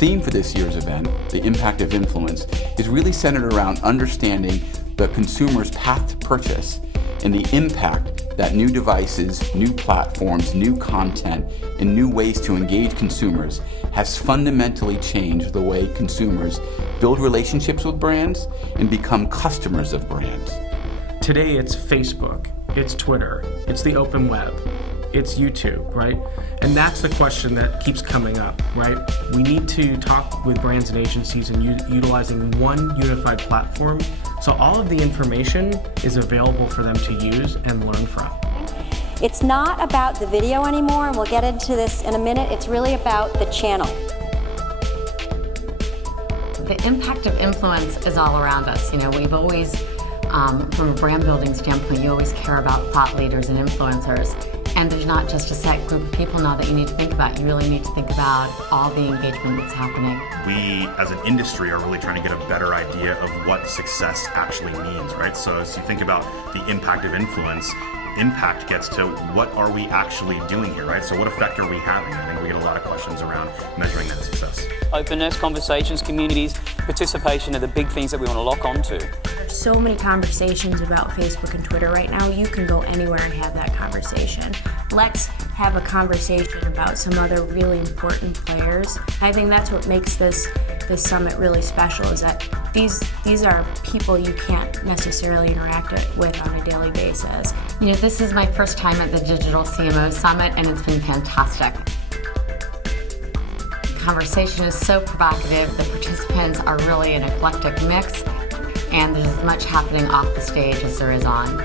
theme for this year's event, The Impact of Influence, is really centered around understanding the consumer's path to purchase and the impact that new devices, new platforms, new content, and new ways to engage consumers has fundamentally changed the way consumers build relationships with brands and become customers of brands. Today it's Facebook, it's Twitter, it's the open web, it's YouTube, right? And that's the question that keeps coming up, right? We need to talk with brands and agencies and utilizing one unified platform so all of the information is available for them to use and learn from. It's not about the video anymore, and we'll get into this in a minute. It's really about the channel. The impact of influence is all around us. We've always, from a brand building standpoint, you always care about thought leaders and influencers. And there's not just a set group of people now that you need to think about. You really need to think about all the engagement that's happening. We, as an industry, are really trying to get a better idea of what success actually means, right? So as you think about the impact of influence, impact gets to what are we actually doing here, right? So what effect are we having? I think we get a lot of questions around measuring that success. Openness, conversations, communities, participation are the big things that we want to lock onto. There's so many conversations about Facebook and Twitter right now. You can go anywhere and have that conversation. Let's have a conversation about some other really important players. I think that's what makes this summit really special, is that these are people you can't necessarily interact with on a daily basis. This is my first time at the Digital CMO Summit, and it's been fantastic. The conversation is so provocative. The participants are really an eclectic mix, and there's as much happening off the stage as there is on.